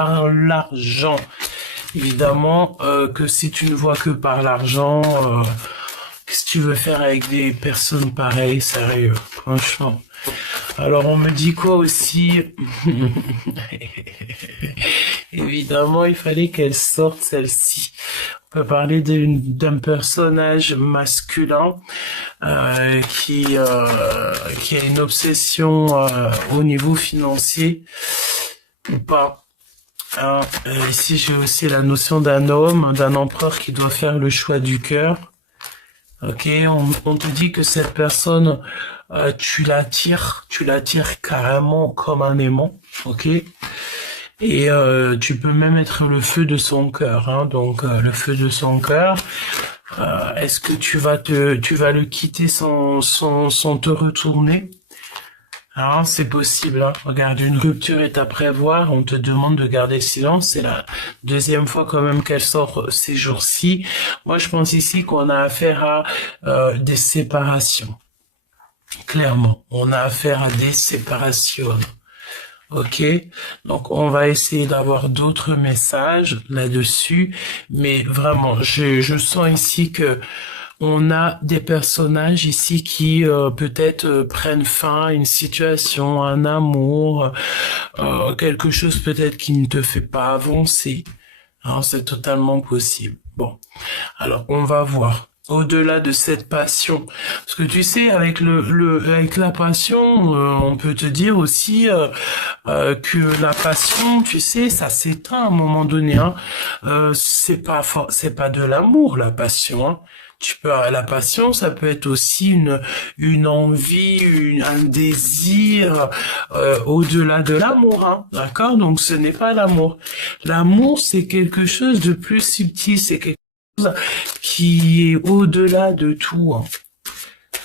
par l'argent. Évidemment que si tu ne vois que par l'argent, qu'est-ce que tu veux faire avec des personnes pareilles, sérieux, franchement. Alors on me dit quoi aussi? Évidemment, il fallait qu'elle sorte celle-ci. On peut parler d'un personnage masculin qui a une obsession au niveau financier ou pas. Hein, ici, j'ai aussi la notion d'un homme, d'un empereur qui doit faire le choix du cœur. Ok, on te dit que cette personne, tu l'attires carrément comme un aimant. Ok. Et tu peux même être le feu de son cœur, hein. Donc le feu de son cœur. Est-ce que tu vas le quitter sans te retourner? Alors c'est possible, hein. Regarde, une rupture est à prévoir. On te demande de garder le silence. C'est la deuxième fois quand même qu'elle sort ces jours-ci. Moi, je pense ici qu'on a affaire à des séparations. Clairement, on a affaire à des séparations. Ok, donc on va essayer d'avoir d'autres messages là-dessus, mais vraiment, je sens ici que on a des personnages ici qui peut-être prennent fin à une situation, un amour, quelque chose peut-être qui ne te fait pas avancer. Alors c'est totalement possible. Bon, alors on va voir. Au-delà de cette passion, parce que tu sais, avec avec la passion, on peut te dire aussi que la passion, tu sais, ça s'éteint à un moment donné. Hein. C'est pas de l'amour la passion. Hein. La passion, ça peut être aussi une envie, un désir au-delà de l'amour, hein, d'accord? Donc ce n'est pas l'amour. L'amour, c'est quelque chose de plus subtil, c'est quelque chose qui est au-delà de tout, hein.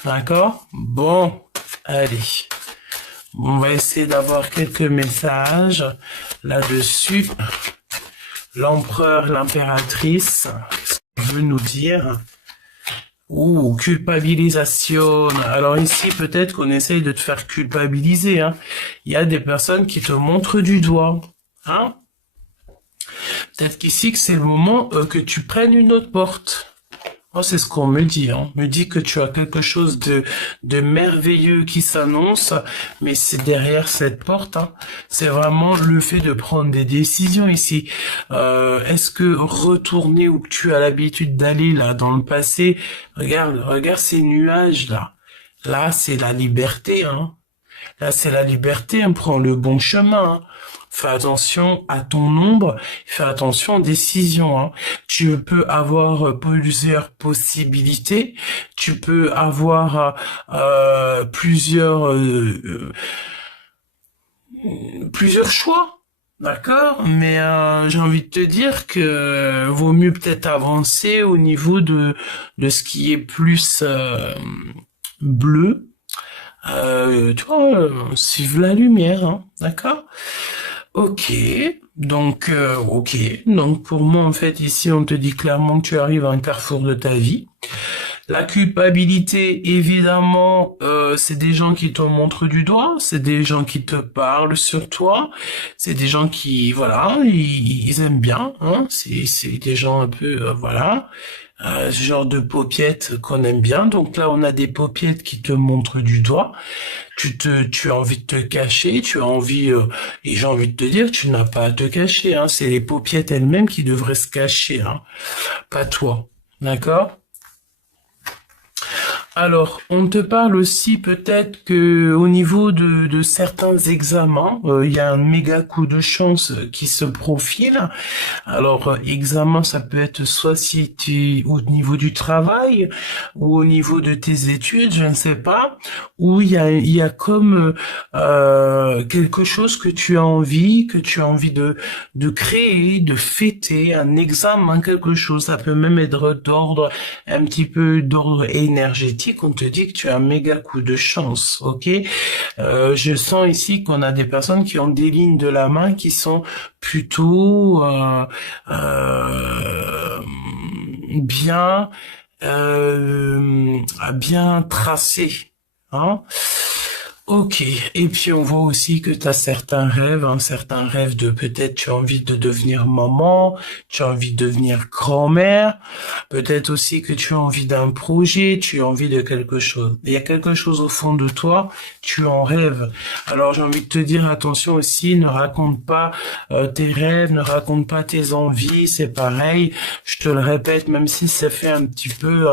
D'accord? Bon, allez. On va essayer d'avoir quelques messages là-dessus. L'empereur, l'impératrice, qu'est-ce qu'il veut nous dire? Ouh, culpabilisation. Alors ici, peut-être qu'on essaye de te faire culpabiliser, hein. Il y a des personnes qui te montrent du doigt, hein. Peut-être qu'ici, que c'est le moment que tu prennes une autre porte. Oh, c'est ce qu'on me dit, hein. On me dit que tu as quelque chose de merveilleux qui s'annonce, mais c'est derrière cette porte, hein. C'est vraiment le fait de prendre des décisions ici. Est-ce que retourner où tu as l'habitude d'aller, là, dans le passé, regarde ces nuages, là. Là, c'est la liberté, hein. Là, c'est la liberté, hein. Prends le bon chemin, hein. Fais attention à ton ombre, fais attention aux décisions, hein. Tu peux avoir plusieurs possibilités, tu peux avoir plusieurs choix, d'accord? Mais j'ai envie de te dire que vaut mieux peut-être avancer au niveau de ce qui est plus bleu. Tu vois, suivre la lumière, hein, d'accord? Ok, donc pour moi en fait ici on te dit clairement que tu arrives à un carrefour de ta vie. La culpabilité, évidemment, c'est des gens qui te montrent du doigt, c'est des gens qui te parlent sur toi, c'est des gens qui, voilà, ils aiment bien, hein, c'est des gens un peu, voilà, ce genre de paupiettes qu'on aime bien. Donc là, on a des paupiettes qui te montrent du doigt. Tu as envie de te cacher, tu as envie, et j'ai envie de te dire, tu n'as pas à te cacher, hein, c'est les paupiettes elles-mêmes qui devraient se cacher, hein, pas toi, d'accord? Alors, on te parle aussi peut-être que au niveau de certains examens, il y a un méga coup de chance qui se profile. Alors, examen, ça peut être soit si tu au niveau du travail ou au niveau de tes études, je ne sais pas, où il y a comme quelque chose que tu as envie, de créer, de fêter, un examen, quelque chose. Ça peut même être d'ordre un petit peu d'ordre énergétique. On te dit que tu as un méga coup de chance, ok? Je sens ici qu'on a des personnes qui ont des lignes de la main qui sont plutôt bien bien tracées, hein? Ok, et puis on voit aussi que tu as certains rêves, un certain rêve de peut-être tu as envie de devenir maman, tu as envie de devenir grand-mère, peut-être aussi que tu as envie d'un projet, tu as envie de quelque chose. Il y a quelque chose au fond de toi, tu en rêves. Alors j'ai envie de te dire attention aussi, ne raconte pas tes rêves, ne raconte pas tes envies, c'est pareil. Je te le répète, même si ça fait un petit peu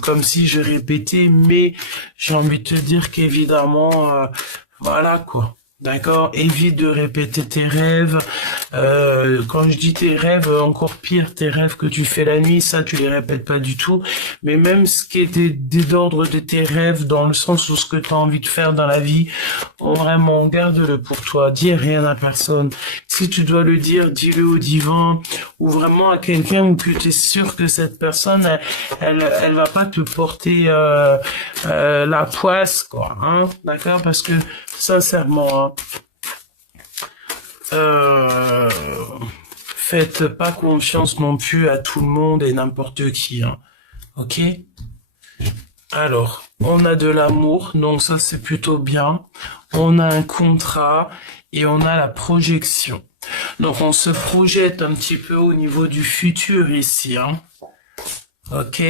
comme si je répétais, mais j'ai envie de te dire qu'évidemment, voilà quoi. D'accord? Évite de répéter tes rêves. Quand je dis tes rêves, encore pire, tes rêves que tu fais la nuit, ça tu les répètes pas du tout. Mais même ce qui est d'ordre de tes rêves, dans le sens où ce que tu as envie de faire dans la vie, vraiment, garde-le pour toi. Dis rien à personne. Si tu dois le dire, dis-le au divin ou vraiment à quelqu'un où tu es sûr que cette personne, elle va pas te porter la poisse, quoi. Hein? D'accord? Parce que sincèrement, hein, euh, faites pas confiance non plus à tout le monde et n'importe qui. Hein. Ok? Alors, on a de l'amour, donc ça c'est plutôt bien. On a un contrat et on a la projection. Donc on se projette un petit peu au niveau du futur ici. Hein. Ok?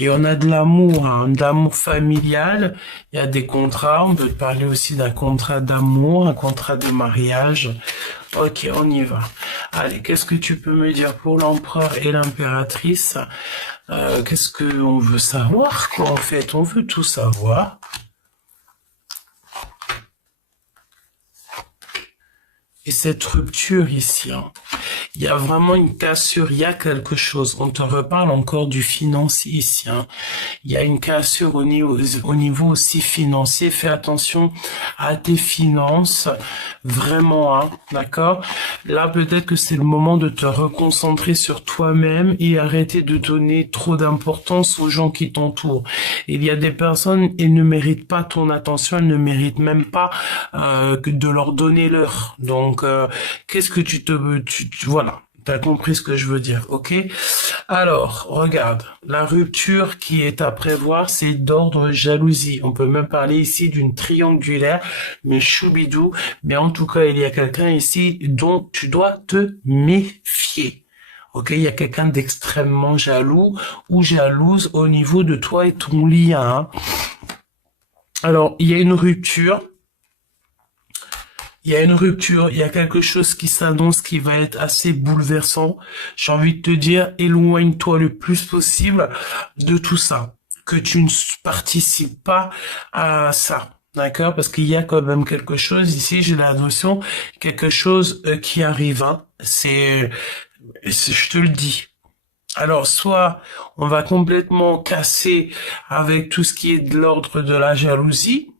Et on a de l'amour, hein, de l'amour familial. Il y a des contrats. On peut parler aussi d'un contrat d'amour, un contrat de mariage. Ok, on y va. Allez, qu'est-ce que tu peux me dire pour l'empereur et l'impératrice? Qu'est-ce que on veut savoir, quoi, en fait? On veut tout savoir. Et cette rupture ici, hein, il y a vraiment une cassure, il y a quelque chose. On te reparle encore du financier ici. Hein. Il y a une cassure au niveau aussi financier. Fais attention à tes finances, vraiment, hein, d'accord? Là, peut-être que c'est le moment de te reconcentrer sur toi-même et arrêter de donner trop d'importance aux gens qui t'entourent. Il y a des personnes, elles ne méritent pas ton attention, elles ne méritent même pas que de leur donner l'heure. Donc, qu'est-ce que voilà. T'as compris ce que je veux dire, ok? Alors, regarde, la rupture qui est à prévoir, c'est d'ordre jalousie. On peut même parler ici d'une triangulaire, mais choubidou. Mais en tout cas, il y a quelqu'un ici dont tu dois te méfier. Ok, il y a quelqu'un d'extrêmement jaloux ou jalouse au niveau de toi et ton lien. Hein. Alors, il y a une rupture. Il y a une rupture, il y a quelque chose qui s'annonce qui va être assez bouleversant. J'ai envie de te dire, éloigne-toi le plus possible de tout ça. Que tu ne participes pas à ça. D'accord? Parce qu'il y a quand même quelque chose ici, j'ai la notion, quelque chose qui arrive. Hein. Je te le dis. Alors, soit on va complètement casser avec tout ce qui est de l'ordre de la jalousie,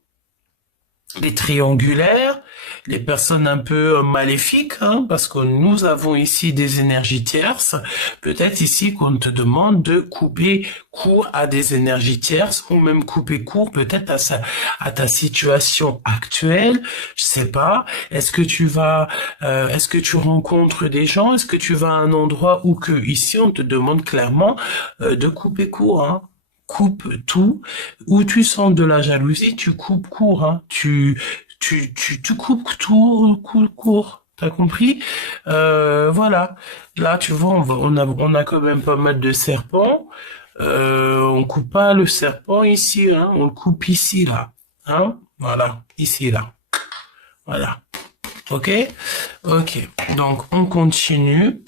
les triangulaires, les personnes un peu maléfiques, hein, parce que nous avons ici des énergies tierces. Peut-être ici qu'on te demande de couper court à des énergies tierces ou même couper court peut-être à ta situation actuelle. Je sais pas. Est-ce que tu rencontres des gens? Est-ce que tu vas à un endroit où que ici on te demande clairement de couper court, hein? Coupe tout. Où tu sens de la jalousie, tu coupes court, hein. Tu coupes tout court. T'as compris? Voilà. Là, tu vois, on a quand même pas mal de serpents. On coupe pas le serpent ici, hein. On le coupe ici, là. Hein? Voilà. Ici, là. Voilà. Ok? Ok. Donc, on continue.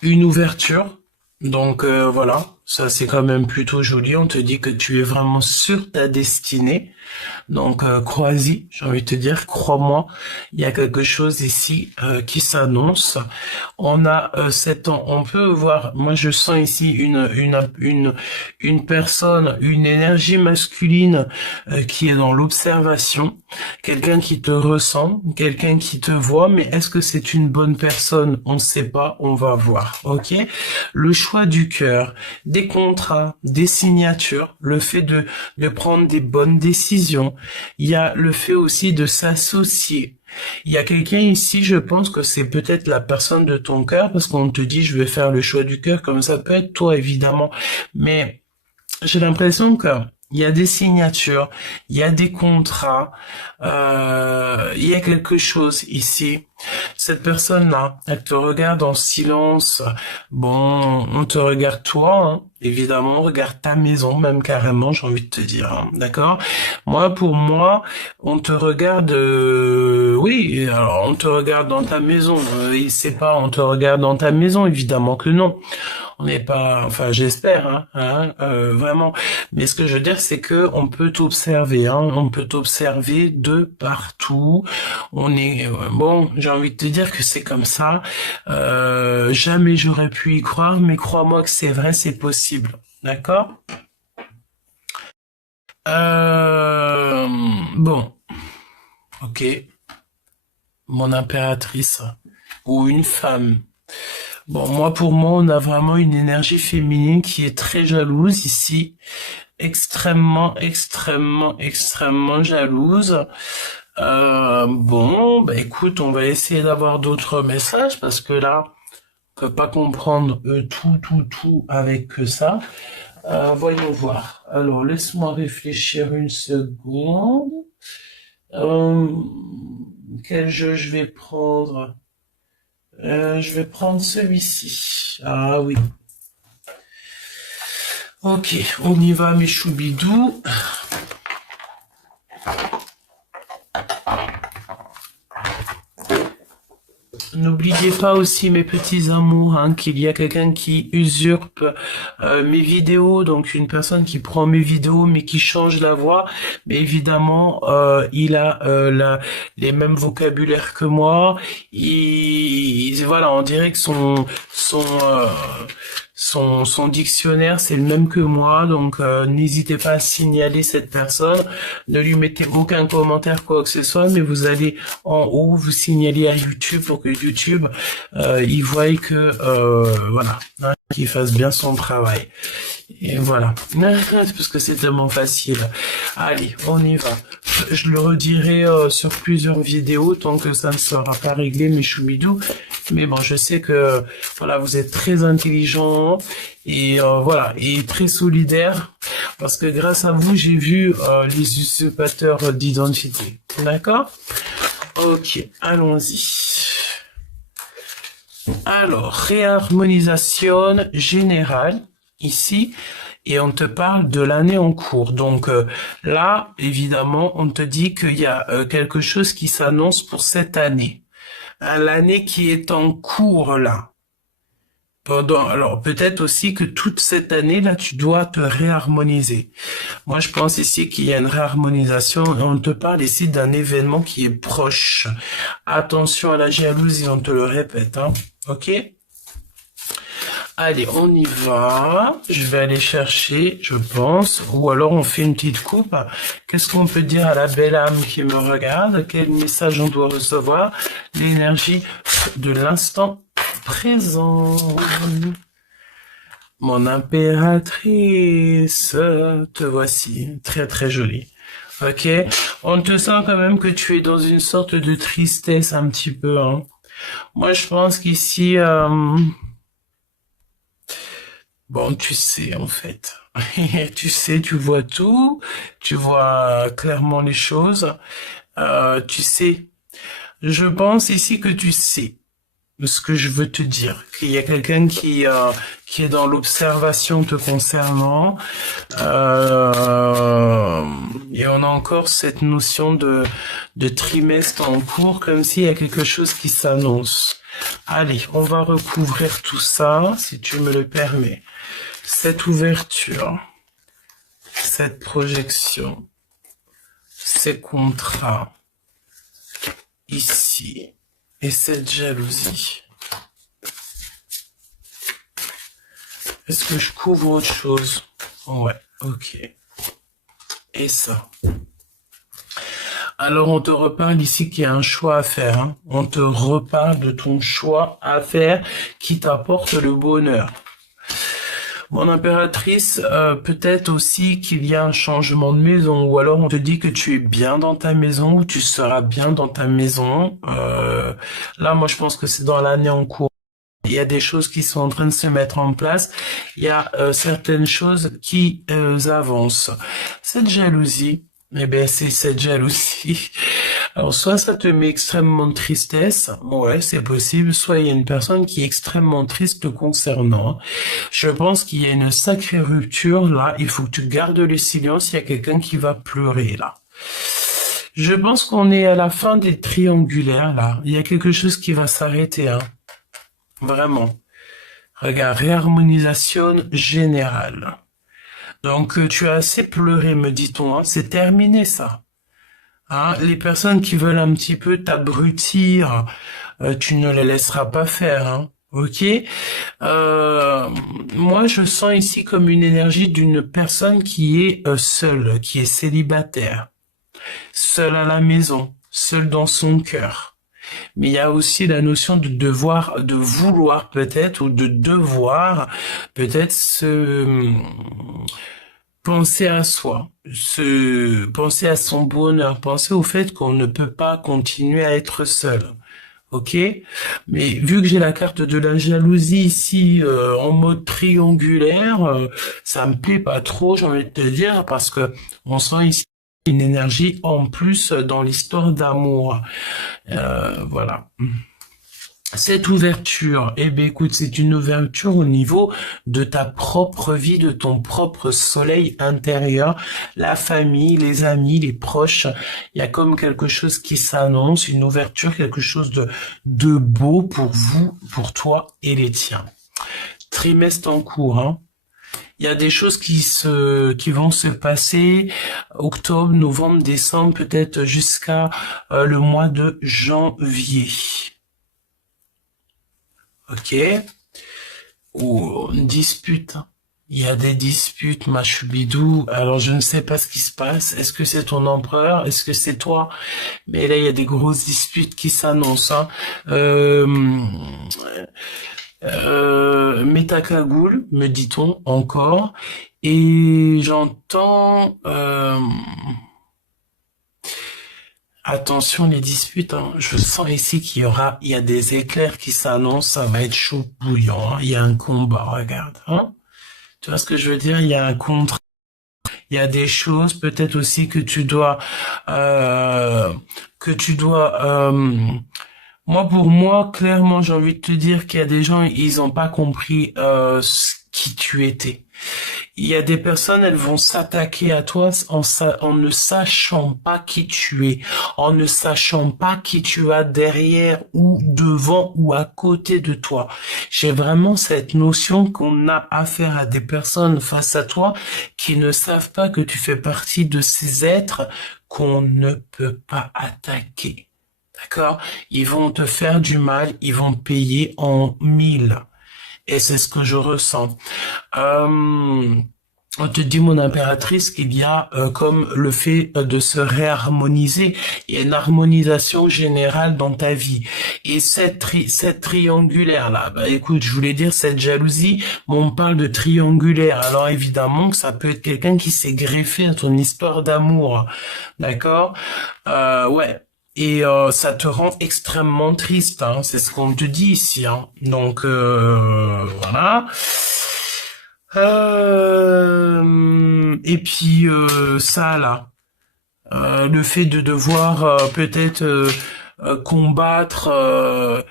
Une ouverture. Donc voilà, ça c'est quand même plutôt joli. On te dit que tu es vraiment sur ta destinée. Donc crois-y, j'ai envie de te dire, crois-moi, il y a quelque chose ici qui s'annonce. On a on peut voir, moi je sens ici une personne, une énergie masculine qui est dans l'observation, quelqu'un qui te ressent, quelqu'un qui te voit, mais est-ce que c'est une bonne personne? On ne sait pas, on va voir. Ok? Le choix du cœur, des contrats, des signatures, le fait de prendre des bonnes décisions. Il y a le fait aussi de s'associer. Il y a quelqu'un ici, je pense que c'est peut-être la personne de ton cœur, parce qu'on te dit je vais faire le choix du cœur, comme ça peut être toi évidemment. Mais j'ai l'impression que il y a des signatures, il y a des contrats, il y a quelque chose ici. Cette personne-là, elle te regarde en silence. Bon, on te regarde toi, hein, évidemment, on regarde ta maison, même carrément, j'ai envie de te dire, hein, d'accord? Moi, pour moi, on te regarde, oui, alors on te regarde dans ta maison. Et c'est pas, on te regarde dans ta maison, évidemment que non. On n'est pas, enfin j'espère, vraiment. Mais ce que je veux dire, c'est que on peut t'observer, hein, on peut t'observer de partout. On est bon, j'ai envie de te dire que c'est comme ça. Jamais j'aurais pu y croire, mais crois-moi que c'est vrai, c'est possible. D'accord? Euh, bon, ok. Mon impératrice ou une femme. Bon, moi, pour moi, on a vraiment une énergie féminine qui est très jalouse ici. Extrêmement, extrêmement, extrêmement jalouse. Bon, bah écoute, on va essayer d'avoir d'autres messages parce que là, on peut pas comprendre tout avec que ça. Voyons voir. Alors, laisse-moi réfléchir une seconde. Euh, quel jeu je vais prendre? Je vais prendre celui-ci. Ah oui. Ok, on y va, mes choubidous. N'oubliez pas aussi, mes petits amours, hein, qu'il y a quelqu'un qui usurpe mes vidéos, donc une personne qui prend mes vidéos mais qui change la voix. Mais évidemment, il a les mêmes vocabulaires que moi. Voilà, on dirait que son dictionnaire, c'est le même que moi, donc n'hésitez pas à signaler cette personne. Ne lui mettez aucun commentaire, quoi que ce soit, mais vous allez en haut, vous signalez à YouTube pour que YouTube, il voie que, voilà, hein, qu'il fasse bien son travail. Et voilà, c'est parce que c'est tellement facile. Allez, on y va. Je le redirai sur plusieurs vidéos tant que ça ne sera pas réglé, mes choubidous. Mais bon, je sais que voilà, vous êtes très intelligents et voilà, et très solidaires parce que grâce à vous, j'ai vu les usurpateurs d'identité. D'accord? Ok, allons-y. Alors, réharmonisation générale, ici, et on te parle de l'année en cours. Donc là, évidemment, on te dit qu'il y a quelque chose qui s'annonce pour cette année. L'année qui est en cours, là. Alors, peut-être aussi que toute cette année-là, tu dois te réharmoniser. Moi, je pense ici qu'il y a une réharmonisation. On te parle ici d'un événement qui est proche. Attention à la jalousie, on te le répète, hein. Ok? Allez, on y va. Je vais aller chercher, je pense. Ou alors, on fait une petite coupe. Qu'est-ce qu'on peut dire à la belle âme qui me regarde? Quel message on doit recevoir? L'énergie de l'instant présent. Mon impératrice, te voici, très très jolie. Ok, on te sent quand même que tu es dans une sorte de tristesse un petit peu, hein. Moi, je pense qu'ici, bon, tu sais en fait, tu sais, tu vois tout, tu vois clairement les choses, tu sais. Je pense ici que tu sais ce que je veux te dire, qu'il y a quelqu'un qui est dans l'observation te concernant, et on a encore cette notion de trimestre en cours, comme s'il y a quelque chose qui s'annonce. Allez, on va recouvrir tout ça, si tu me le permets. Cette ouverture, cette projection, ces contrats, ici, et cette jalousie. Est-ce que je couvre autre chose? Ouais, ok. Et ça. Alors on te reparle ici qu'il y a un choix à faire, hein. On te reparle de ton choix à faire qui t'apporte le bonheur. Mon impératrice, peut-être aussi qu'il y a un changement de maison, ou alors on te dit que tu es bien dans ta maison, ou tu seras bien dans ta maison. Là, moi, je pense que c'est dans l'année en cours. Il il y a des choses qui sont en train de se mettre en place. Il y a certaines choses qui avancent. Cette jalousie, eh ben c'est cette jalousie. Alors soit ça te met extrêmement de tristesse, ouais c'est possible, soit il y a une personne qui est extrêmement triste te concernant. Je pense qu'il y a une sacrée rupture là, il faut que tu gardes le silence, il y a quelqu'un qui va pleurer là. Je pense qu'on est à la fin des triangulaires là, il y a quelque chose qui va s'arrêter, hein. Vraiment. Regarde, réharmonisation générale. Donc tu as assez pleuré me dit-on, hein. C'est terminé ça. Hein, les personnes qui veulent un petit peu t'abrutir, tu ne les laisseras pas faire, hein, ok? Moi, je sens ici comme une énergie d'une personne qui est seule, qui est célibataire, seule à la maison, seule dans son cœur. Mais il y a aussi la notion de devoir, de vouloir peut-être, ou de devoir peut-être se penser à soi, penser à son bonheur, penser au fait qu'on ne peut pas continuer à être seul. Ok? Mais vu que j'ai la carte de la jalousie ici en mode triangulaire, ça me plaît pas trop, j'ai envie de te dire, parce que on sent ici une énergie en plus dans l'histoire d'amour. Voilà. Cette ouverture, eh bien écoute, c'est une ouverture au niveau de ta propre vie, de ton propre soleil intérieur, la famille, les amis, les proches. Il y a comme quelque chose qui s'annonce, une ouverture, quelque chose de beau pour vous, pour toi et les tiens. Trimestre en cours, hein. Il y a des choses qui vont se passer octobre, novembre, décembre, peut-être jusqu'à le mois de janvier. Ok. Ou une dispute. Il y a des disputes, ma choubidou. Alors, je ne sais pas ce qui se passe. Est-ce que c'est ton empereur? Est-ce que c'est toi? Mais là, il y a des grosses disputes qui s'annoncent, hein. Mets ta cagoule, me dit-on encore. Et j'entends... Attention les disputes, hein. Je sens ici il y a des éclairs qui s'annoncent, ça va être chaud bouillant, hein. Il y a un combat, regarde, hein. Tu vois ce que je veux dire? Il y a un contre, il y a des choses peut-être aussi que tu dois, moi pour moi, clairement, j'ai envie de te dire qu'il y a des gens, ils ont pas compris qui tu étais. Il y a des personnes, elles vont s'attaquer à toi en ne sachant pas qui tu es, en ne sachant pas qui tu as derrière ou devant ou à côté de toi. J'ai vraiment cette notion qu'on a affaire à des personnes face à toi qui ne savent pas que tu fais partie de ces êtres qu'on ne peut pas attaquer. D'accord? Ils vont te faire du mal, ils vont payer en 1000. Et c'est ce que je ressens. On te dit, mon impératrice, qu'il y a comme le fait de se réharmoniser. Il y a une harmonisation générale dans ta vie. Et cette triangulaire là, bah écoute, je voulais dire cette jalousie, mais on parle de triangulaire. Alors évidemment que ça peut être quelqu'un qui s'est greffé à ton histoire d'amour. D'accord? Ouais. Et ça te rend extrêmement triste, hein, c'est ce qu'on te dit ici, hein. Donc voilà. Et puis ça là, le fait de devoir peut-être combattre,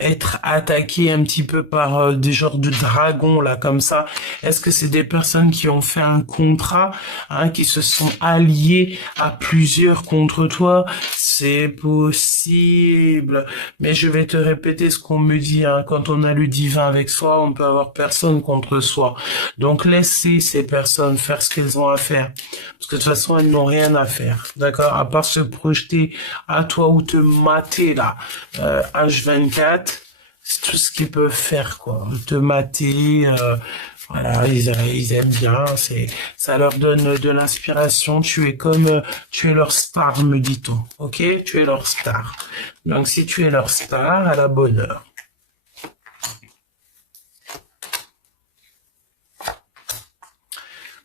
être attaqué un petit peu par des genres de dragons là comme ça. Est-ce que c'est des personnes qui ont fait un contrat, hein, qui se sont alliés à plusieurs contre toi? C'est possible. Mais je vais te répéter ce qu'on me dit, hein. Quand on a le divin avec soi, on peut avoir personne contre soi. Donc laissez ces personnes faire ce qu'elles ont à faire. Parce que de toute façon, elles n'ont rien à faire. D'accord? À part se projeter à toi ou te mater là. H24, c'est tout ce qu'ils peuvent faire, quoi. Te mater, voilà, ils aiment bien, ça leur donne de l'inspiration. Tu es leur star, me dit-on. Ok? Tu es leur star. Donc, si tu es leur star, à la bonne heure.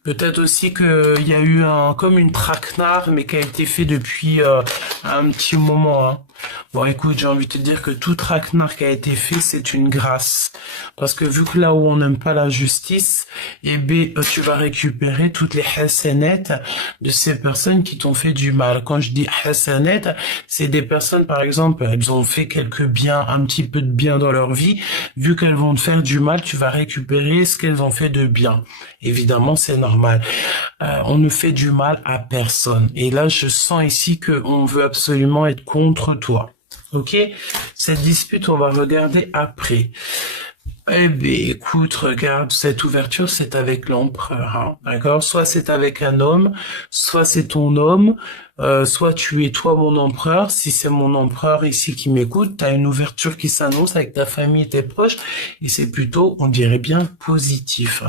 Peut-être aussi qu'il y a eu comme une traquenard, mais qui a été fait depuis un petit moment, hein. Bon, écoute, j'ai envie de te dire que tout traquenard qui a été fait, c'est une grâce. Parce que vu que là où on n'aime pas la justice, eh ben, tu vas récupérer toutes les hasanettes de ces personnes qui t'ont fait du mal. Quand je dis hasanettes, c'est des personnes, par exemple, elles ont fait quelques biens, un petit peu de bien dans leur vie. Vu qu'elles vont te faire du mal, tu vas récupérer ce qu'elles ont fait de bien. Évidemment, c'est normal. On ne fait du mal à personne. Et là, je sens ici que on veut absolument être contre toi. Ok? Cette dispute, on va regarder après. Eh bien, écoute, regarde, cette ouverture, c'est avec l'empereur, hein, d'accord? Soit c'est avec un homme, soit c'est ton homme, soit tu es toi mon empereur. Si c'est mon empereur ici qui m'écoute, t'as une ouverture qui s'annonce avec ta famille et tes proches, et c'est plutôt, on dirait bien, positif.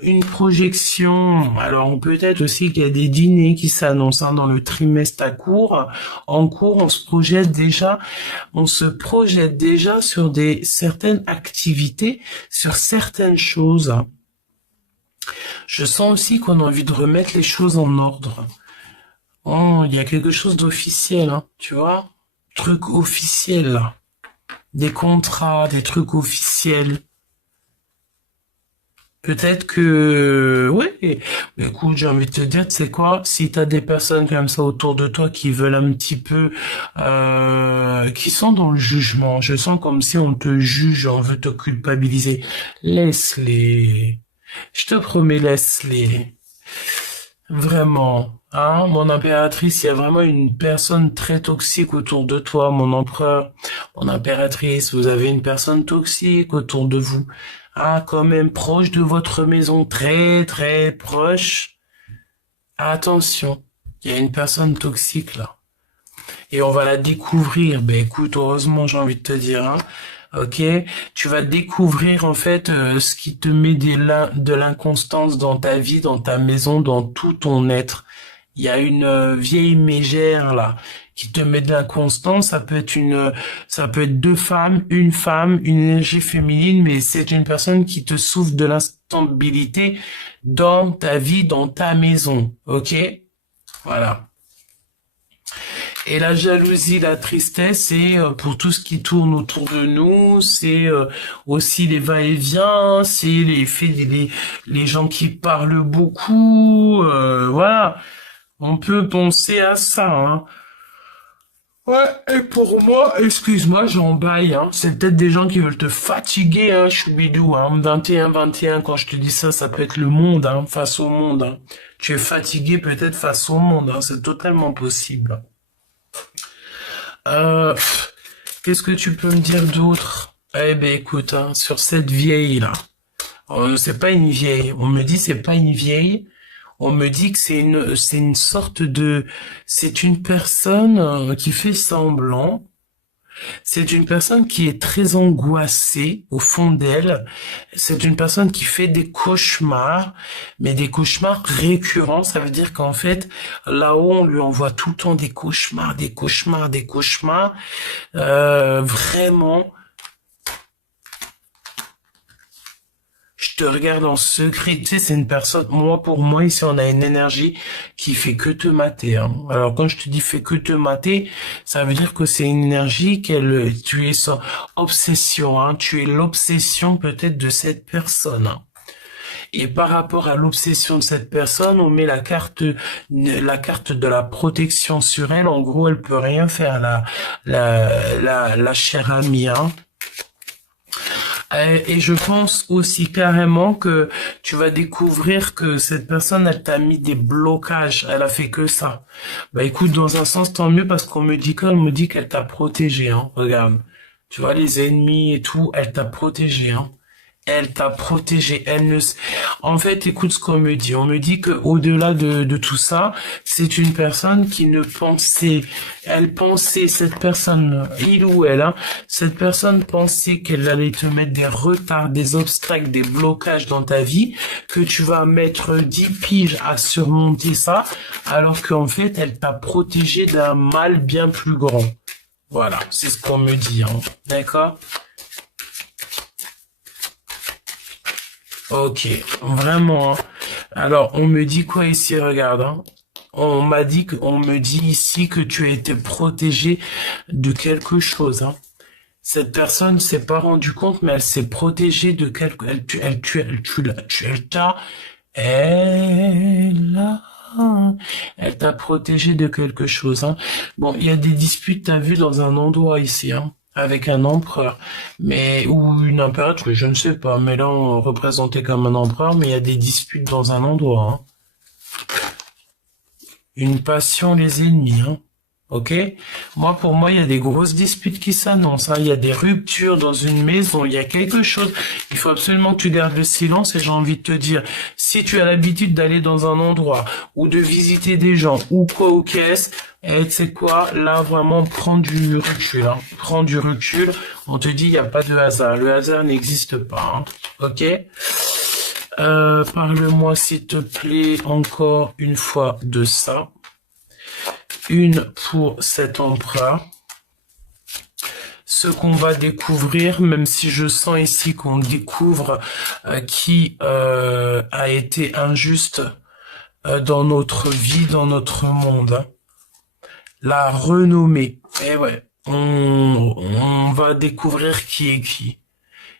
Une projection, alors peut-être aussi qu'il y a des dîners qui s'annoncent hein, dans le trimestre à court. En cours, on se projette déjà sur certaines activités, sur certaines choses. Je sens aussi qu'on a envie de remettre les choses en ordre. Oh, il y a quelque chose d'officiel, hein, tu vois? Truc officiel, là. Des contrats, des trucs officiels. Peut-être que, ouais, mais écoute, j'ai envie de te dire, tu sais quoi, si t'as des personnes comme ça autour de toi qui veulent un petit peu, qui sont dans le jugement, je sens comme si on te juge, on veut te culpabiliser, laisse-les. Je te promets, laisse-les. Vraiment. Hein, mon impératrice, il y a vraiment une personne très toxique autour de toi, mon empereur. Mon impératrice, vous avez une personne toxique autour de vous. Ah, quand même proche de votre maison, très très proche. Attention, il y a une personne toxique là. Et on va la découvrir. Ben écoute, heureusement, j'ai envie de te dire, hein. Ok, tu vas découvrir en fait ce qui te met de l'inconstance dans ta vie, dans ta maison, dans tout ton être. Il y a une vieille mégère là qui te met de l'inconstance. Ça peut être deux femmes, une énergie féminine, mais c'est une personne qui te souffre de l'instabilité dans ta vie, dans ta maison. Ok, voilà. Et la jalousie, la tristesse, c'est pour tout ce qui tourne autour de nous, c'est aussi les va-et-vient, c'est les gens qui parlent beaucoup, voilà. On peut penser à ça, hein. Ouais, et pour moi, excuse-moi, j'en baille, hein. C'est peut-être des gens qui veulent te fatiguer, hein, choubidou, hein. 21, quand je te dis ça, ça peut être le monde, hein, face au monde, hein. Tu es fatigué peut-être face au monde, hein. C'est totalement possible. Euh, Qu'est-ce que tu peux me dire d'autre? Eh ben écoute, hein, sur cette vieille là, c'est pas une vieille. On me dit c'est pas une vieille. On me dit que c'est une sorte de, c'est une personne qui fait semblant. C'est une personne qui est très angoissée au fond d'elle. C'est une personne qui fait des cauchemars, mais des cauchemars récurrents. Ça veut dire qu'en fait, là-haut, on lui envoie tout le temps des cauchemars, des cauchemars, des cauchemars. Vraiment, je te regarde en secret. Tu sais, c'est une personne, moi, pour moi, ici, on a une énergie qui fait que te mater, hein. Alors, quand je te dis fait que te mater, ça veut dire que c'est une énergie tu es sans obsession, hein. Tu es l'obsession peut-être de cette personne, hein. Et par rapport à l'obsession de cette personne, on met la carte de la protection sur elle. En gros, elle peut rien faire, la chère amie, hein. Et je pense aussi carrément que tu vas découvrir que cette personne, elle t'a mis des blocages. Elle a fait que ça. Bah écoute, dans un sens, tant mieux parce qu'on me dit qu'elle t'a protégé, hein. Regarde. Tu vois, les ennemis et tout, elle t'a protégé, hein. Elle t'a protégé. En fait, écoute ce qu'on me dit. On me dit que au-delà de tout ça, c'est une personne qui ne pensait, elle pensait, cette personne, il ou elle, hein, cette personne pensait qu'elle allait te mettre des retards, des obstacles, des blocages dans ta vie, que tu vas mettre 10 piges à surmonter ça, alors qu'en fait, elle t'a protégé d'un mal bien plus grand. Voilà, c'est ce qu'on me dit, hein. D'accord? Ok, vraiment, hein. Alors, on me dit quoi ici, regarde, hein. On me dit ici que tu as été protégé de quelque chose, hein. Cette personne s'est pas rendue compte, mais elle s'est protégée de quelque, elle a- elle t'a protégé de quelque chose, hein. Bon, il y a des disputes, t'as vu, dans un endroit ici, hein, avec un empereur, mais, ou une impératrice, je ne sais pas, mais là, on représenté comme un empereur, mais il y a des disputes dans un endroit, hein. Une passion, les ennemis, hein. Ok? Moi, pour moi, il y a des grosses disputes qui s'annoncent, hein. Il y a des ruptures dans une maison. Il y a quelque chose. Il faut absolument que tu gardes le silence et j'ai envie de te dire, si tu as l'habitude d'aller dans un endroit ou de visiter des gens ou quoi ou qu'est-ce, tu sais quoi? Là, vraiment, prends du recul, hein. Prends du recul. On te dit, il n'y a pas de hasard. Le hasard n'existe pas, hein. Ok? Parle-moi, s'il te plaît, encore une fois de ça. Une pour cet empereur. Ce qu'on va découvrir, même si je sens ici qu'on découvre qui a été injuste dans notre vie, dans notre monde, hein. La renommée. Et ouais, on va découvrir qui est qui.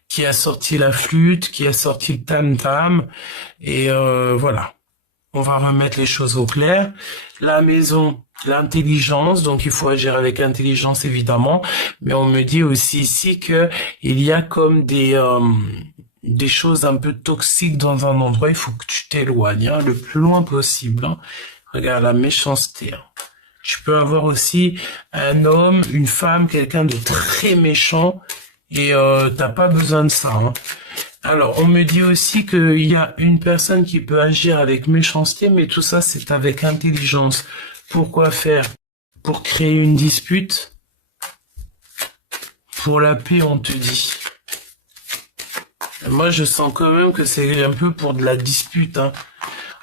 Qui a sorti la flûte, qui a sorti le tam-tam, et voilà. On va remettre les choses au clair. La maison, l'intelligence, donc il faut agir avec intelligence évidemment, mais on me dit aussi ici que il y a comme des choses un peu toxiques dans un endroit, il faut que tu t'éloignes, hein, le plus loin possible, hein. Regarde la méchanceté, hein. Tu peux avoir aussi un homme, une femme, quelqu'un de très méchant, et t'as pas besoin de ça, hein. Alors, on me dit aussi qu'il y a une personne qui peut agir avec méchanceté, mais tout ça, c'est avec intelligence. Pourquoi faire? Pour créer une dispute? Pour la paix, on te dit. Moi, je sens quand même que c'est un peu pour de la dispute, hein.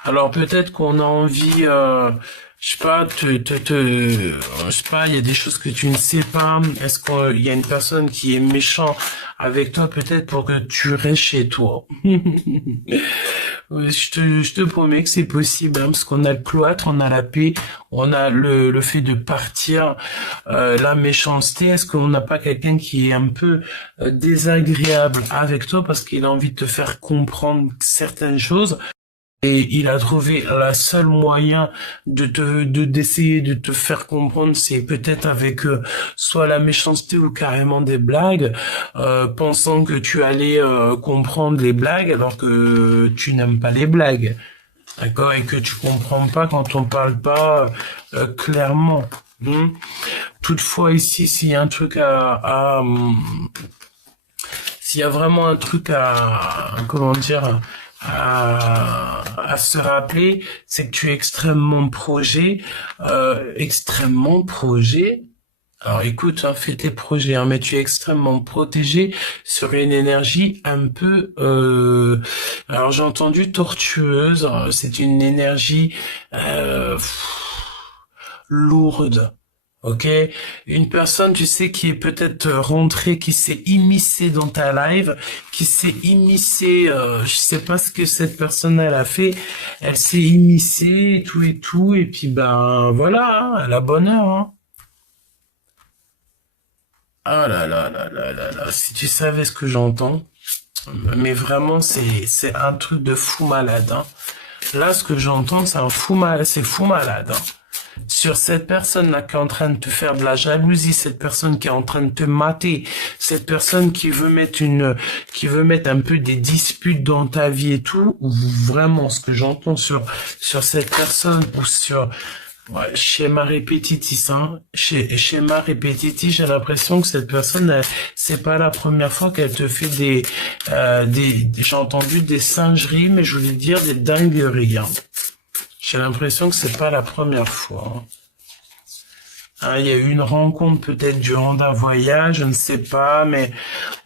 Alors, peut-être qu'on a envie, je sais pas, je sais pas, il y a des choses que tu ne sais pas. Est-ce qu'il y a une personne qui est méchant avec toi, peut-être pour que tu restes chez toi? Ouais, je te promets que c'est possible, hein, parce qu'on a le cloître, on a la paix, on a le fait de partir, la méchanceté. Est-ce qu'on n'a pas quelqu'un qui est un peu désagréable avec toi parce qu'il a envie de te faire comprendre certaines choses? Et il a trouvé la seule moyen d'essayer de te faire comprendre, c'est peut-être avec soit la méchanceté ou carrément des blagues, pensant que tu allais comprendre les blagues alors que tu n'aimes pas les blagues, d'accord, et que tu comprends pas quand on parle pas clairement. Toutefois ici, s'il y a un truc s'il y a vraiment un truc comment dire, à se rappeler, c'est que tu es extrêmement projet. Alors écoute, hein, fais tes projets, hein, mais tu es extrêmement protégé sur une énergie un peu, alors j'ai entendu tortueuse, c'est une énergie lourde. Ok, une personne, tu sais, qui est peut-être rentrée, qui s'est immiscée dans ta live, qui s'est immiscée, je sais pas ce que cette personne elle a fait, elle s'est immiscée et tout, et puis ben voilà, hein, à la bonne heure, hein. Ah là là là là là là, si tu savais ce que j'entends, mais vraiment c'est un truc de fou malade, hein. Là, ce que j'entends, c'est fou malade, hein. Sur cette personne-là qui est en train de te faire de la jalousie, cette personne qui est en train de te mater, cette personne qui veut mettre un peu des disputes dans ta vie et tout, ou vraiment ce que j'entends sur cette personne ou sur, ouais, schéma répétitif, hein. Schéma répétitif, j'ai l'impression que cette personne, c'est pas la première fois qu'elle te fait j'ai entendu des singeries, mais je voulais dire des dingueries, hein. J'ai l'impression que c'est pas la première fois, hein. Hein, il y a eu une rencontre peut-être durant un voyage, je ne sais pas, mais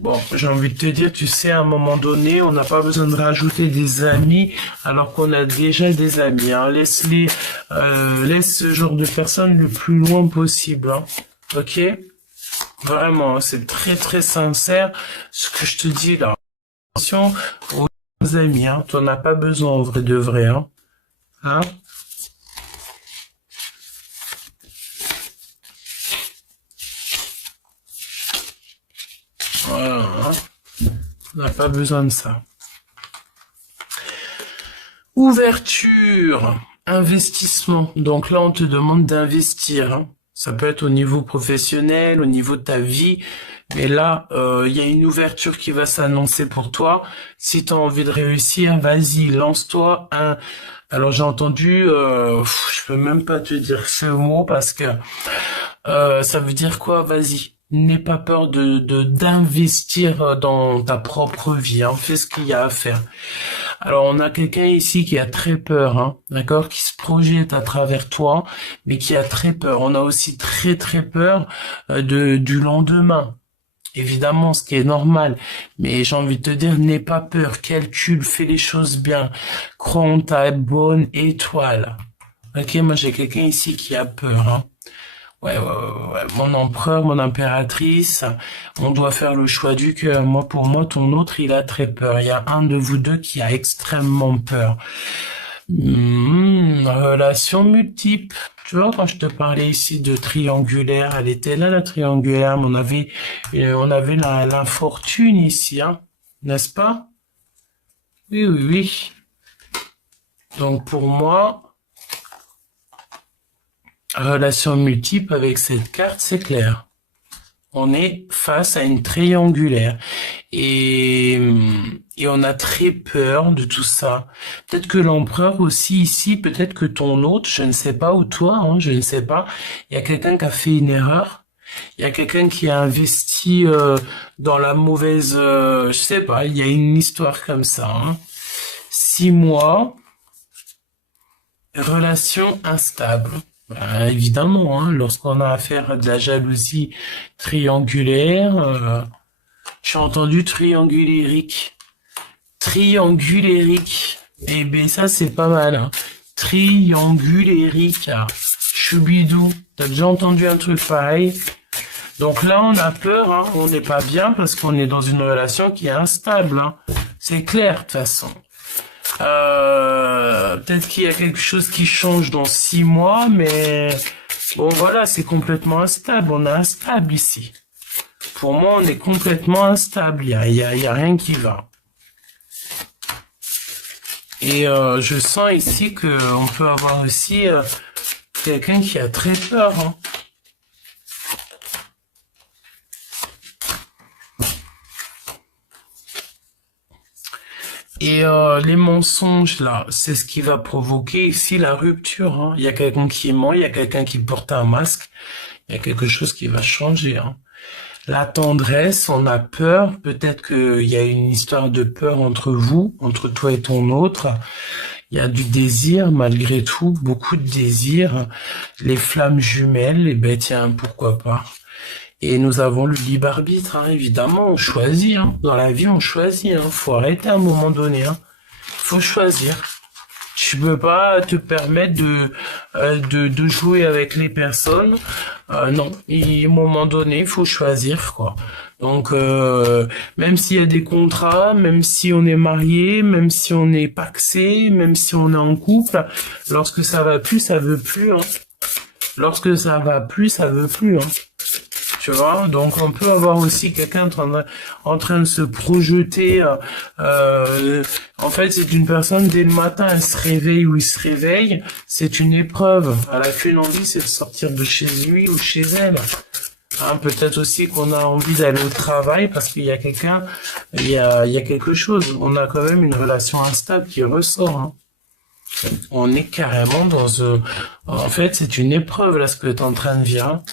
bon, j'ai envie de te dire, tu sais, à un moment donné, on n'a pas besoin de rajouter des amis alors qu'on a déjà des amis, hein. Laisse ce genre de personnes le plus loin possible, hein. Ok? Vraiment, hein, c'est très très sincère ce que je te dis là. Attention aux amis, hein. T'en as pas besoin en vrai de vrai, hein. Hein? Voilà, hein. On n'a pas besoin de ça. Ouverture, investissement. Donc là, on te demande d'investir, hein. Ça peut être au niveau professionnel, au niveau de ta vie. Mais là, il y a une ouverture qui va s'annoncer pour toi. Si tu as envie de réussir, vas-y, lance-toi. Alors j'ai entendu, je peux même pas te dire ce mot parce que ça veut dire quoi? Vas-y. N'aie pas peur d'investir dans ta propre vie, hein. Fais ce qu'il y a à faire. Alors, on a quelqu'un ici qui a très peur, hein, d'accord, qui se projette à travers toi, mais qui a très peur. On a aussi très très peur du lendemain. Évidemment, ce qui est normal. Mais j'ai envie de te dire, n'aie pas peur, calcule, fais les choses bien. Crois en ta bonne étoile. Ok, moi j'ai quelqu'un ici qui a peur, hein. Ouais. Mon empereur, mon impératrice, on doit faire le choix du cœur. Moi, pour moi, ton autre, il a très peur. Il y a un de vous deux qui a extrêmement peur. Relation multiple. Tu vois, quand je te parlais ici de triangulaire, elle était là, la triangulaire, mais on avait l'infortune ici, hein, n'est-ce pas? Oui. Donc, pour moi, relation multiple avec cette carte, c'est clair. On est face à une triangulaire et on a très peur de tout ça. Peut-être que l'empereur aussi ici, peut-être que ton autre, je ne sais pas, ou toi, hein, je ne sais pas. Il y a quelqu'un qui a fait une erreur. Il y a quelqu'un qui a investi dans la mauvaise, je sais pas. Il y a une histoire comme ça, hein. 6 mois, relation instable. Bah, évidemment, hein, lorsqu'on a affaire à de la jalousie triangulaire, j'ai entendu triangulérique. Triangulérique. Eh ben ça c'est pas mal, hein. Triangulérique. Choubidou. T'as déjà entendu un truc pareil? Donc là on a peur, hein, on n'est pas bien parce qu'on est dans une relation qui est instable, hein. C'est clair de toute façon. Peut-être qu'il y a quelque chose qui change dans 6 mois, mais bon voilà, c'est complètement instable. On est instable ici. Pour moi, on est complètement instable. Il y a rien qui va. Et je sens ici que on peut avoir aussi quelqu'un qui a très peur, hein. Et les mensonges, là, c'est ce qui va provoquer ici la rupture, hein. Il y a quelqu'un qui ment, il y a quelqu'un qui porte un masque, il y a quelque chose qui va changer, hein. La tendresse, on a peur, peut-être qu'il y a une histoire de peur entre vous, entre toi et ton autre. Il y a du désir, malgré tout, beaucoup de désir. Les flammes jumelles, eh ben tiens, pourquoi pas. Et nous avons le libre arbitre, hein, évidemment, on choisit, hein. Dans la vie, on choisit, hein. Faut arrêter à un moment donné, hein. Faut choisir. Tu peux pas te permettre de jouer avec les personnes. Non, à un moment donné, il faut choisir, quoi. Donc, même s'il y a des contrats, même si on est marié, même si on est pacsé, même si on est en couple, lorsque ça va plus, ça veut plus, hein. Lorsque ça va plus, ça veut plus, hein. Tu vois, donc on peut avoir aussi quelqu'un en train de se projeter. En fait, c'est une personne, dès le matin, elle se réveille ou il se réveille. C'est une épreuve. Elle a qu'une envie, c'est de sortir de chez lui ou chez elle. Hein, peut-être aussi qu'on a envie d'aller au travail parce qu'il y a quelqu'un, il y a quelque chose. On a quand même une relation instable qui ressort, hein. On est carrément dans... En fait, c'est une épreuve, là, ce que tu es en train de vivre, hein.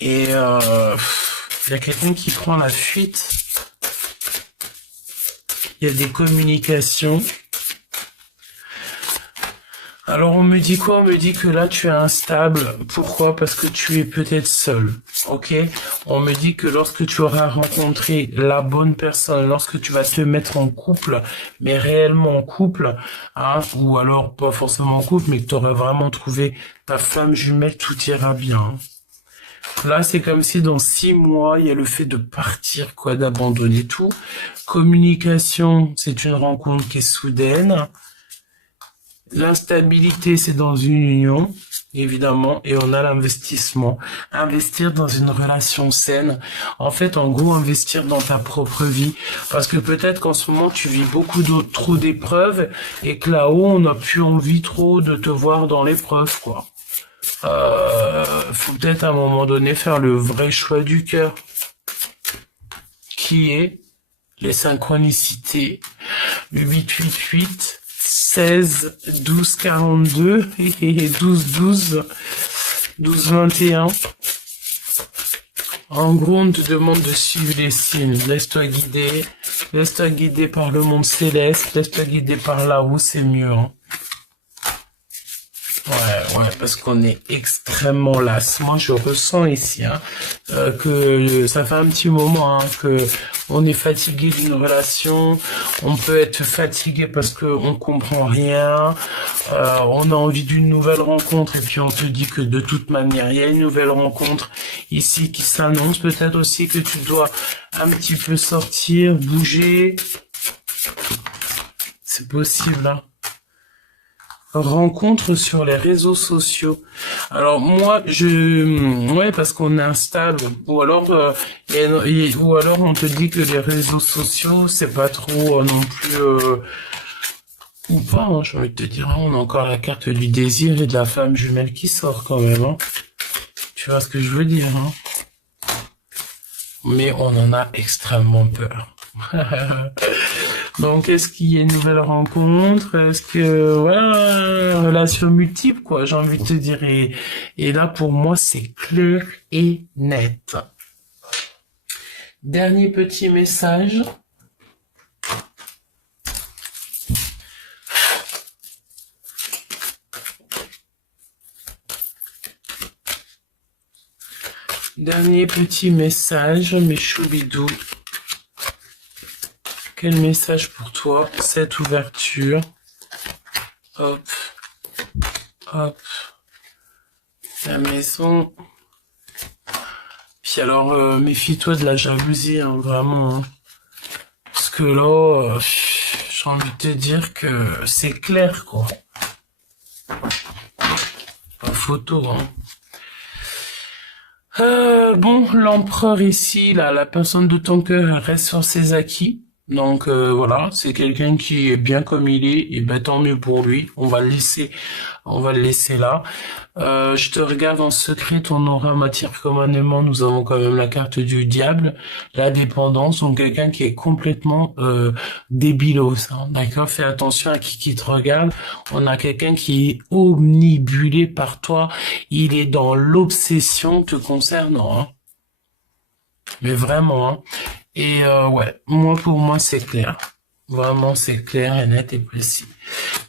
Et il y a quelqu'un qui prend la fuite. Il y a des communications. Alors on me dit quoi? On me dit que là tu es instable. Pourquoi? Parce que tu es peut-être seul. Ok? On me dit que lorsque tu auras rencontré la bonne personne, lorsque tu vas te mettre en couple, mais réellement en couple, hein, ou alors pas forcément en couple, mais que tu auras vraiment trouvé ta flamme jumelle, tout ira bien, hein. Là, c'est comme si dans 6 mois, il y a le fait de partir, quoi, d'abandonner tout. Communication, c'est une rencontre qui est soudaine. L'instabilité, c'est dans une union. évidemment, et on a l'investissement. Investir dans une relation saine. En fait, en gros, investir dans ta propre vie. Parce que peut-être qu'en ce moment, tu vis trop d'épreuves et que là-haut, on n'a plus envie trop de te voir dans l'épreuve, quoi. Faut peut-être à un moment donné faire le vrai choix du cœur, qui est les synchronicités. Le 888, 16, 12, 42 et 12, 12, 12, 21. En gros, on te demande de suivre les signes. Laisse-toi guider par le monde céleste, laisse-toi guider par là-haut, c'est mieux, hein. Ouais, parce qu'on est extrêmement las. Moi, je ressens ici que ça fait un petit moment que on est fatigué d'une relation. On peut être fatigué parce que on comprend rien. On a envie d'une nouvelle rencontre et puis on te dit que de toute manière, il y a une nouvelle rencontre ici qui s'annonce. Peut-être aussi que tu dois un petit peu sortir, bouger. C'est possible, hein. Rencontre sur les réseaux sociaux. Alors moi, ouais, parce qu'on est instable. Ou alors, ou alors on te dit que les réseaux sociaux, c'est pas trop non plus, ou pas. Hein, j'ai envie de te dire, hein, on a encore la carte du désir et de la femme jumelle qui sort quand même. Hein. Tu vois ce que je veux dire, hein. Mais on en a extrêmement peur. Donc, est-ce qu'il y a une nouvelle rencontre? Est-ce que, voilà, relation multiple, quoi, j'ai envie de te dire. Et là, pour moi, c'est clair et net. Dernier petit message. Dernier petit message, mes choubidous. Quel message pour toi, cette ouverture? Hop, hop, la maison. Puis alors, méfie-toi de la jalousie, hein, vraiment. Hein. Parce que là, j'ai envie de te dire que c'est clair, quoi. Pas photo, hein. Bon, l'empereur ici, là, la personne de ton cœur reste sur ses acquis. Donc voilà, c'est quelqu'un qui est bien comme il est, et ben tant mieux pour lui. On va le laisser là. Je te regarde en secret, ton aura m'attire comme un aimant. Nous avons quand même la carte du diable, la dépendance, donc quelqu'un qui est complètement débilos. Hein, d'accord, fais attention à qui te regarde. On a quelqu'un qui est omnibulé par toi. Il est dans l'obsession te concernant. Hein. Mais vraiment. Hein. Et ouais, pour moi, c'est clair. Vraiment, c'est clair et net et précis.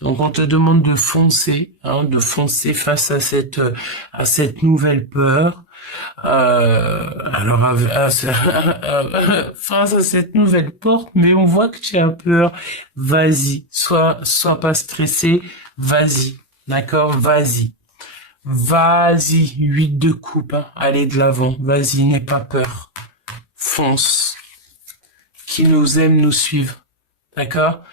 Donc, on te demande de foncer face à cette nouvelle peur. Face à cette nouvelle porte, mais on voit que tu as peur. Vas-y, sois pas stressé. Vas-y, d'accord, vas-y. Vas-y, 8 de coupe, hein. Allez de l'avant. Vas-y, n'aie pas peur. Fonce. Qui nous aime nous suivre, d'accord,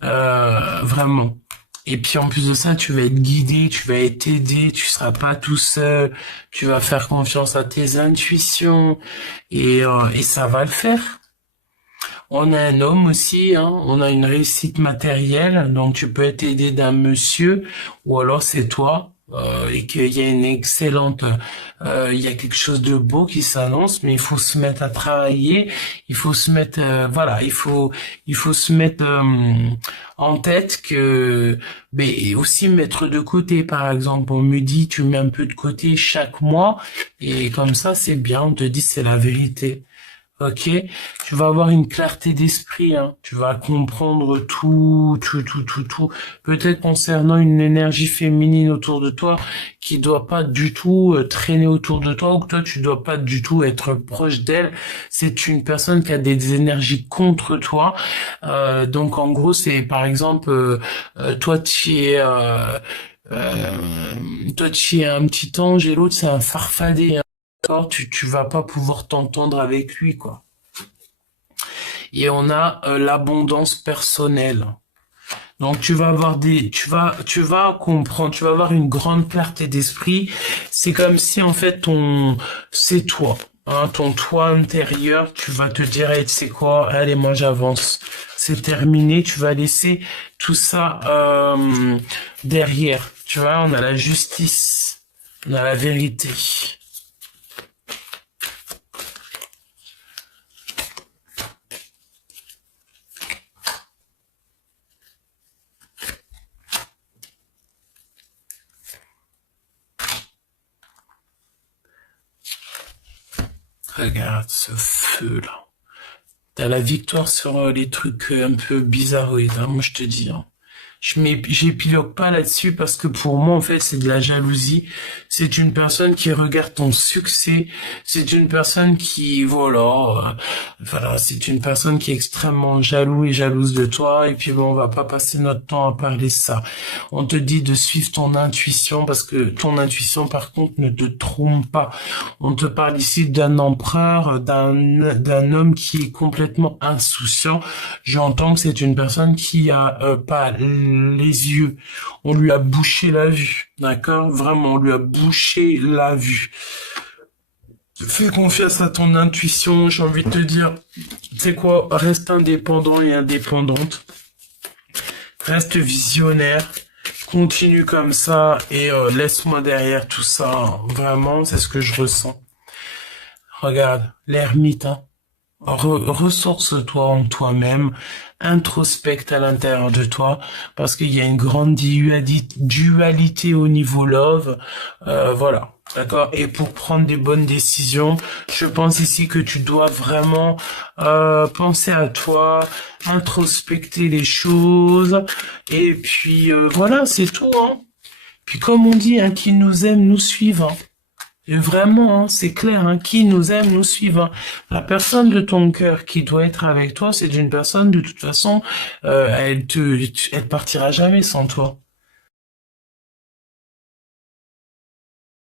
vraiment. Et puis en plus de ça, tu vas être guidé, tu vas être aidé, tu seras pas tout seul, tu vas faire confiance à tes intuitions et ça va le faire. On a un homme aussi, hein, on a une réussite matérielle, donc tu peux être aidé d'un monsieur ou alors c'est toi. Et qu'il y a une excellente, il y a quelque chose de beau qui s'annonce, mais il faut se mettre à travailler, il faut se mettre, voilà, il faut se mettre en tête que, mais aussi mettre de côté, par exemple, on me dit, tu mets un peu de côté chaque mois, et comme ça, c'est bien, on te dit, c'est la vérité. Ok, tu vas avoir une clarté d'esprit, hein. Tu vas comprendre tout. Peut-être concernant une énergie féminine autour de toi qui doit pas du tout traîner autour de toi ou que toi tu dois pas du tout être proche d'elle. C'est une personne qui a des énergies contre toi. Donc en gros, c'est par exemple toi tu es un petit ange et l'autre c'est un farfadet. Hein. D'accord, tu vas pas pouvoir t'entendre avec lui, quoi. Et on a l'abondance personnelle. Donc tu vas comprendre, tu vas avoir une grande clarté d'esprit. C'est comme si en fait c'est toi, hein, ton toi intérieur. Tu vas te dire, hey, tu sais quoi, allez, moi j'avance. C'est terminé. Tu vas laisser tout ça derrière. Tu vois, on a la justice, on a la vérité. Regarde ce feu-là. T'as la victoire sur les trucs un peu bizarroïdes, hein, moi je te dis. Hein. J'épilogue pas là-dessus parce que pour moi, en fait, c'est de la jalousie. C'est une personne qui regarde ton succès. C'est une personne qui, voilà, c'est une personne qui est extrêmement jaloux et jalouse de toi. Et puis bon, on va pas passer notre temps à parler de ça. On te dit de suivre ton intuition parce que ton intuition, par contre, ne te trompe pas. On te parle ici d'un empereur, d'un homme qui est complètement insouciant. J'entends que c'est une personne qui a pas les yeux. On lui a bouché la vue, d'accord? Vraiment, on lui a bouché la vue. Fais confiance à ton intuition, j'ai envie de te dire, tu sais quoi, reste indépendant et indépendante. Reste visionnaire. Continue comme ça et laisse-moi derrière tout ça. Vraiment, c'est ce que je ressens. Regarde, l'ermite, hein. Ressource-toi en toi-même, introspecte à l'intérieur de toi, parce qu'il y a une grande dualité au niveau love, voilà, d'accord. Et pour prendre des bonnes décisions, je pense ici que tu dois vraiment penser à toi, introspecter les choses, et puis voilà, c'est tout, hein. Puis comme on dit, hein, qui nous aime nous suivre. Hein. Et vraiment, hein, c'est clair, hein, qui nous aime, nous suivre. Hein. La personne de ton cœur qui doit être avec toi, c'est une personne, de toute façon, elle partira jamais sans toi.